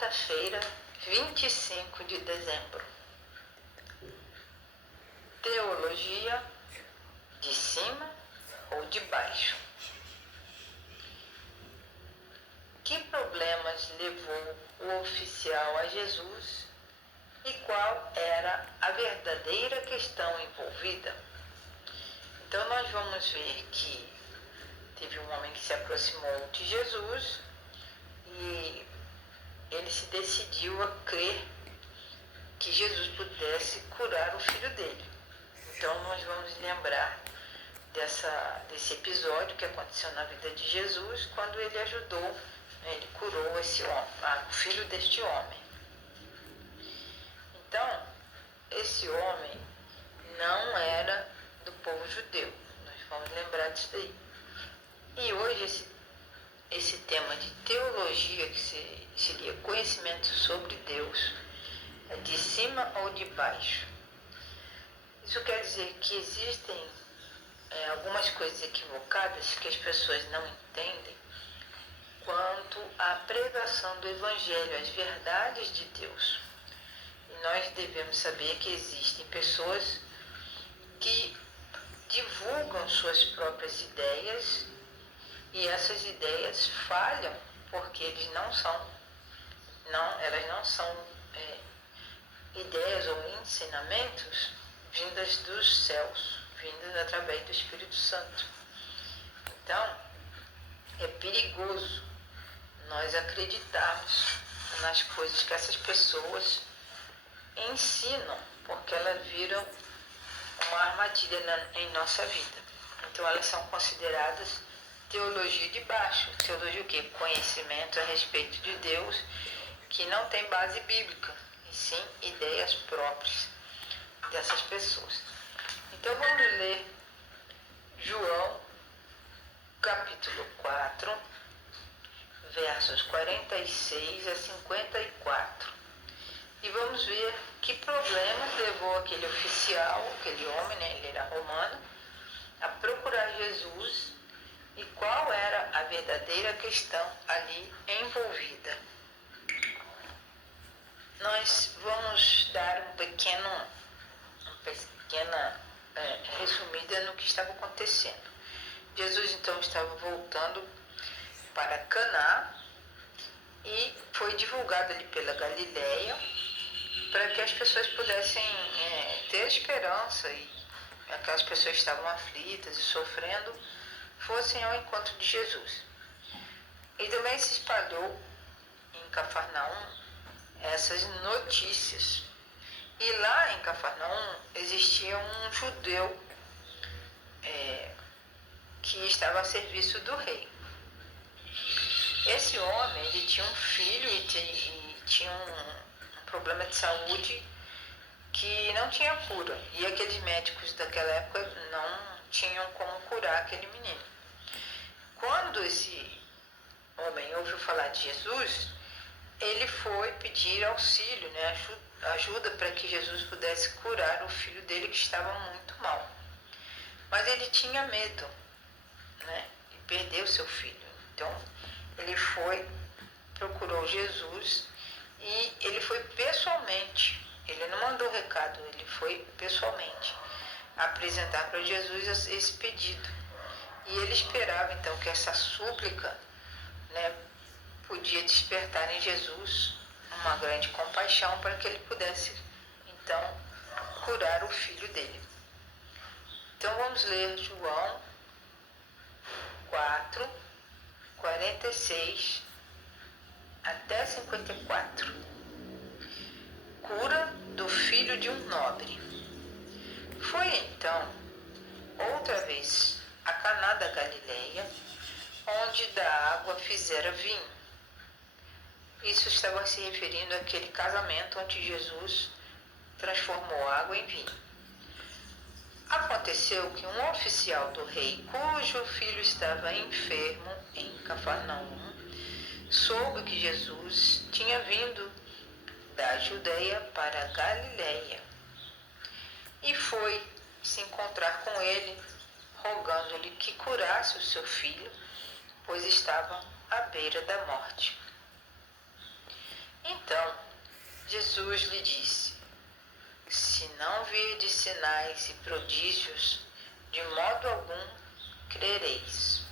quarta-feira, 25 de dezembro. Teologia de cima ou de baixo? Que problemas levou o oficial a Jesus e qual era a verdadeira questão envolvida? Então nós vamos ver que teve um homem que se aproximou de Jesus e ele se decidiu a crer que Jesus pudesse curar o filho dele. Então nós vamos lembrar desse episódio que aconteceu na vida de Jesus, quando ele ajudou, ele curou esse homem, o filho deste homem. Então, esse homem não era do povo judeu. Nós vamos lembrar disso daí. E hoje esse tema de teologia, que seria conhecimento sobre Deus, é de cima ou de baixo? Isso quer dizer que existem algumas coisas equivocadas que as pessoas não entendem quanto à pregação do Evangelho, as verdades de Deus. E nós devemos saber que existem pessoas que divulgam suas próprias ideias e essas ideias falham porque elas não são ideias ou ensinamentos vindas dos céus, vindas através do Espírito Santo. Então, é perigoso nós acreditarmos nas coisas que essas pessoas ensinam, porque elas viram uma armadilha em nossa vida. Então, elas são consideradas teologia de baixo. Teologia o quê? Conhecimento a respeito de Deus que não tem base bíblica, e sim ideias próprias dessas pessoas. Então vamos ler João, capítulo 4, versos 46 a 54. E vamos ver que problemas levou aquele oficial, aquele homem, ele era romano, a procurar Jesus e qual era a verdadeira questão ali envolvida. Nós vamos dar uma pequena resumida no que estava acontecendo. Jesus então estava voltando para Caná e foi divulgado ali pela Galileia para que as pessoas pudessem ter esperança e aquelas pessoas que estavam aflitas e sofrendo fossem ao encontro de Jesus. E também se espalhou em Cafarnaum essas notícias. E lá em Cafarnaum existia um judeu que estava a serviço do rei. Esse homem, ele tinha um filho e tinha um problema de saúde que não tinha cura. E aqueles médicos daquela época não tinham como curar aquele menino. Quando esse homem ouviu falar de Jesus, ele foi pedir auxílio, ajuda para que Jesus pudesse curar o filho dele que estava muito mal. Mas ele tinha medo, de perder o seu filho. Então, ele procurou Jesus e ele foi pessoalmente, ele não mandou recado, ele foi pessoalmente apresentar para Jesus esse pedido. E ele esperava então que essa súplica, podia despertar em Jesus uma grande compaixão para que ele pudesse então curar o filho dele. Então vamos ler João 4, 46 até 54. Cura do filho de um nobre. Foi então outra vez a Caná da Galileia, onde da água fizera vinho. Isso estava se referindo àquele casamento onde Jesus transformou água em vinho. Aconteceu que um oficial do rei, cujo filho estava enfermo em Cafarnaum, soube que Jesus tinha vindo da Judeia para a Galileia e foi se encontrar com ele, rogando-lhe que curasse o seu filho, pois estava à beira da morte. Jesus lhe disse: se não virdes sinais e prodígios, de modo algum crereis.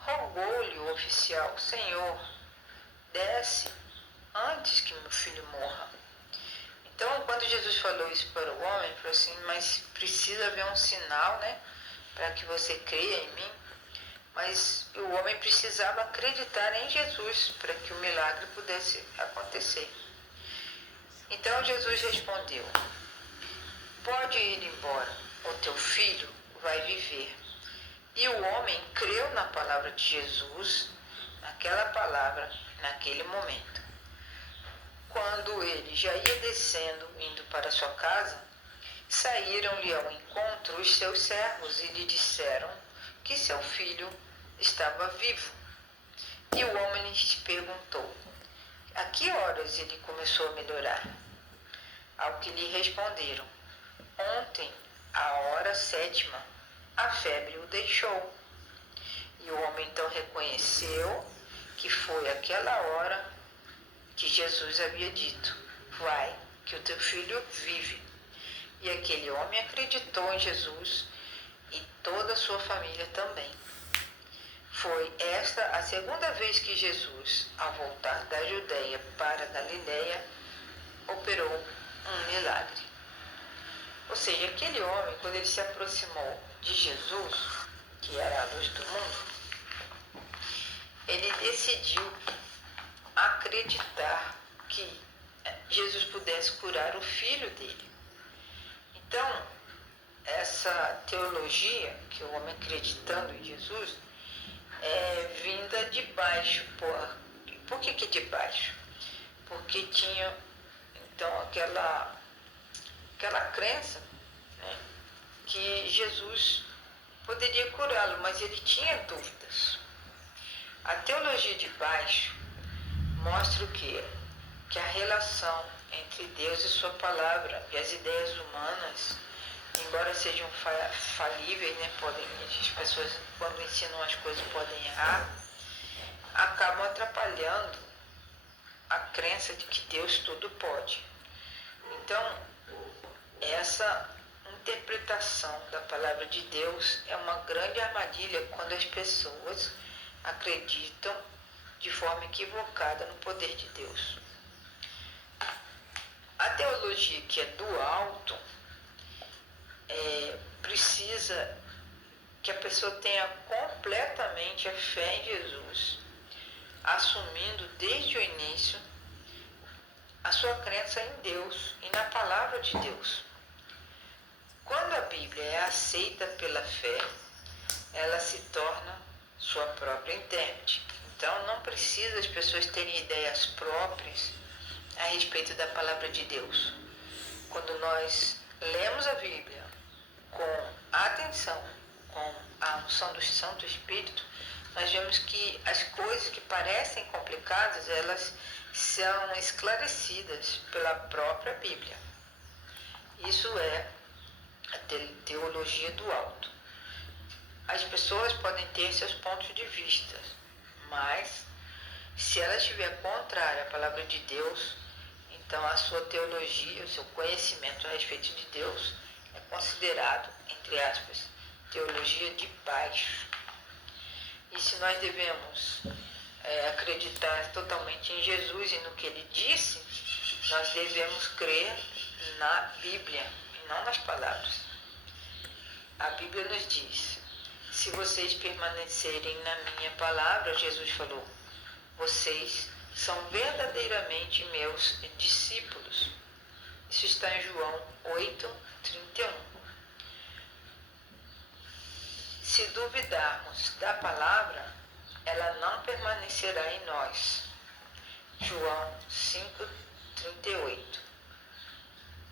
Rogou-lhe o oficial: Senhor, desce antes que meu filho morra. Então, quando Jesus falou isso para o homem, ele falou assim: mas precisa haver um sinal, né, para que você creia em mim. Mas o homem precisava acreditar em Jesus para que o milagre pudesse acontecer. Então Jesus respondeu: pode ir embora, o teu filho vai viver. E o homem creu na palavra de Jesus, naquela palavra, naquele momento. Quando ele já ia descendo, indo para sua casa, saíram-lhe ao encontro os seus servos e lhe disseram que seu filho estava vivo. E o homem lhes perguntou: a que horas ele começou a melhorar? Ao que lhe responderam: ontem, à hora 7ª, a febre o deixou. E o homem então reconheceu que foi aquela hora que Jesus havia dito: vai, que o teu filho vive. E aquele homem acreditou em Jesus e toda a sua família também. Foi esta a segunda vez que Jesus, ao voltar da Judeia para a Galileia, operou um milagre. Ou seja, aquele homem, quando ele se aproximou de Jesus, que era a luz do mundo, ele decidiu acreditar que Jesus pudesse curar o filho dele. Então, essa teologia, que o homem acreditando em Jesus, é vinda de baixo. Por que de baixo? Porque tinha, então, aquela crença, né, que Jesus poderia curá-lo, mas ele tinha dúvidas. A teologia de baixo mostra o quê? Que a relação entre Deus e sua palavra e as ideias humanas, embora sejam falíveis, né, as pessoas quando ensinam as coisas podem errar, acabam atrapalhando a crença de que Deus tudo pode. Então, essa interpretação da palavra de Deus é uma grande armadilha quando as pessoas acreditam de forma equivocada no poder de Deus. A teologia que é do alto precisa que a pessoa tenha completamente a fé em Jesus, assumindo desde o início a sua crença em Deus e na palavra de Deus. Quando a Bíblia é aceita pela fé, ela se torna sua própria intérprete. Então não precisa as pessoas terem ideias próprias a respeito da palavra de Deus. Quando nós lemos a Bíblia com atenção, com a unção do Santo Espírito, nós vemos que as coisas que parecem complicadas, elas são esclarecidas pela própria Bíblia. Isso é a teologia do alto. As pessoas podem ter seus pontos de vista, mas se ela estiver contrária à palavra de Deus, então a sua teologia, o seu conhecimento a respeito de Deus é considerado, entre aspas, teologia de baixo. E se nós devemos acreditar totalmente em Jesus e no que ele disse, nós devemos crer na Bíblia e não nas palavras. A Bíblia nos diz: se vocês permanecerem na minha palavra, Jesus falou, vocês são verdadeiramente meus discípulos. Isso está em João 8:31. Se duvidarmos da palavra, ela não permanecerá em nós. João 5:38.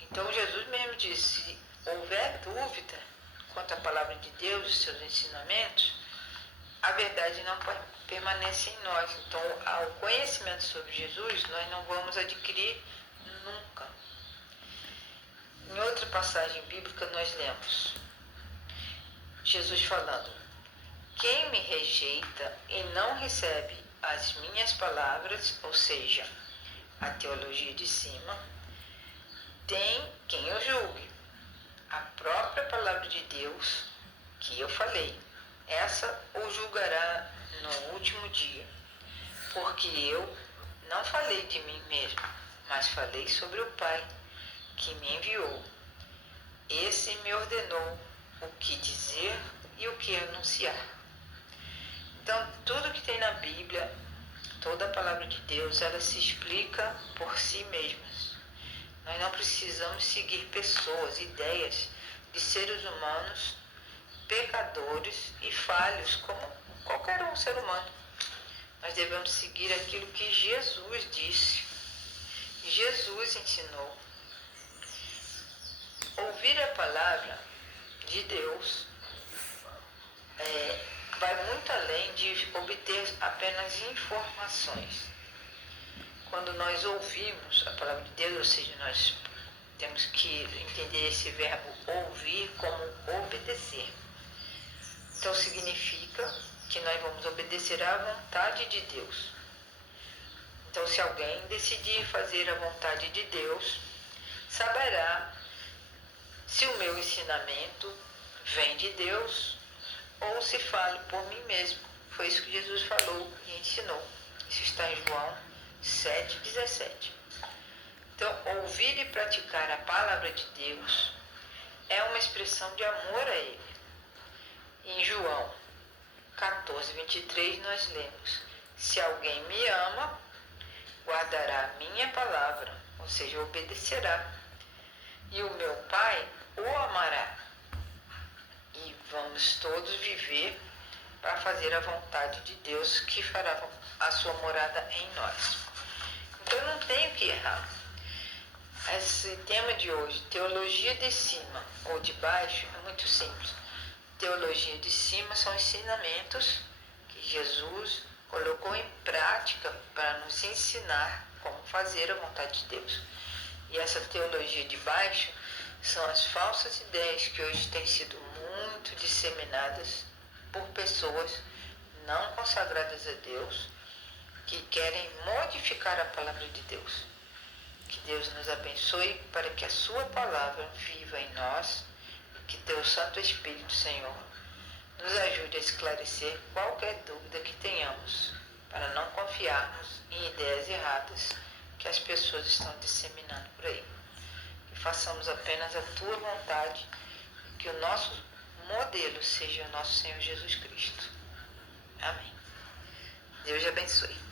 Então Jesus mesmo disse: se houver dúvida quanto à palavra de Deus e seus ensinamentos, a verdade não permanece em nós. Então, o conhecimento sobre Jesus nós não vamos adquirir nunca. Em outra passagem bíblica nós lemos Jesus falando: quem me rejeita e não recebe as minhas palavras, ou seja, a teologia de cima, tem quem o julgue. A própria palavra de Deus que eu falei, essa o julgará no último dia, porque eu não falei de mim mesmo, mas falei sobre o Pai que me enviou. Esse me ordenou o que dizer e o que anunciar. Então, tudo que tem na Bíblia, toda a palavra de Deus, ela se explica por si mesmas. Nós não precisamos seguir pessoas, ideias de seres humanos pecadores e falhos como qualquer um ser humano. Nós devemos seguir aquilo que Jesus disse. Jesus ensinou. Ouvir a palavra de Deus vai muito além de obter apenas informações. Quando nós ouvimos a palavra de Deus, ou seja, nós temos que entender esse verbo ouvir como obedecer. Então significa que nós vamos obedecer à vontade de Deus. Então, se alguém decidir fazer a vontade de Deus, saberá se o meu ensinamento vem de Deus ou se falo por mim mesmo. Foi isso que Jesus falou e ensinou. Isso está em João 7,17. Então, ouvir e praticar a palavra de Deus é uma expressão de amor a Ele. Em João 14:23 nós lemos: se alguém me ama, guardará a minha palavra, ou seja, obedecerá, e o meu Pai o amará, e vamos todos viver para fazer a vontade de Deus, que fará a sua morada em nós. Então não tenho que errar. Esse tema de hoje, teologia de cima ou de baixo, é muito simples. Teologia de cima são ensinamentos que Jesus colocou em prática para nos ensinar como fazer a vontade de Deus. E essa teologia de baixo são as falsas ideias que hoje têm sido muito disseminadas por pessoas não consagradas a Deus, que querem modificar a palavra de Deus. Que Deus nos abençoe para que a sua palavra viva em nós e que teu Santo Espírito, Senhor, nos ajude a esclarecer qualquer dúvida que tenhamos, para não confiarmos em ideias erradas que as pessoas estão disseminando por aí. Que façamos apenas a tua vontade e que o nosso modelo seja o nosso Senhor Jesus Cristo. Amém. Deus te abençoe.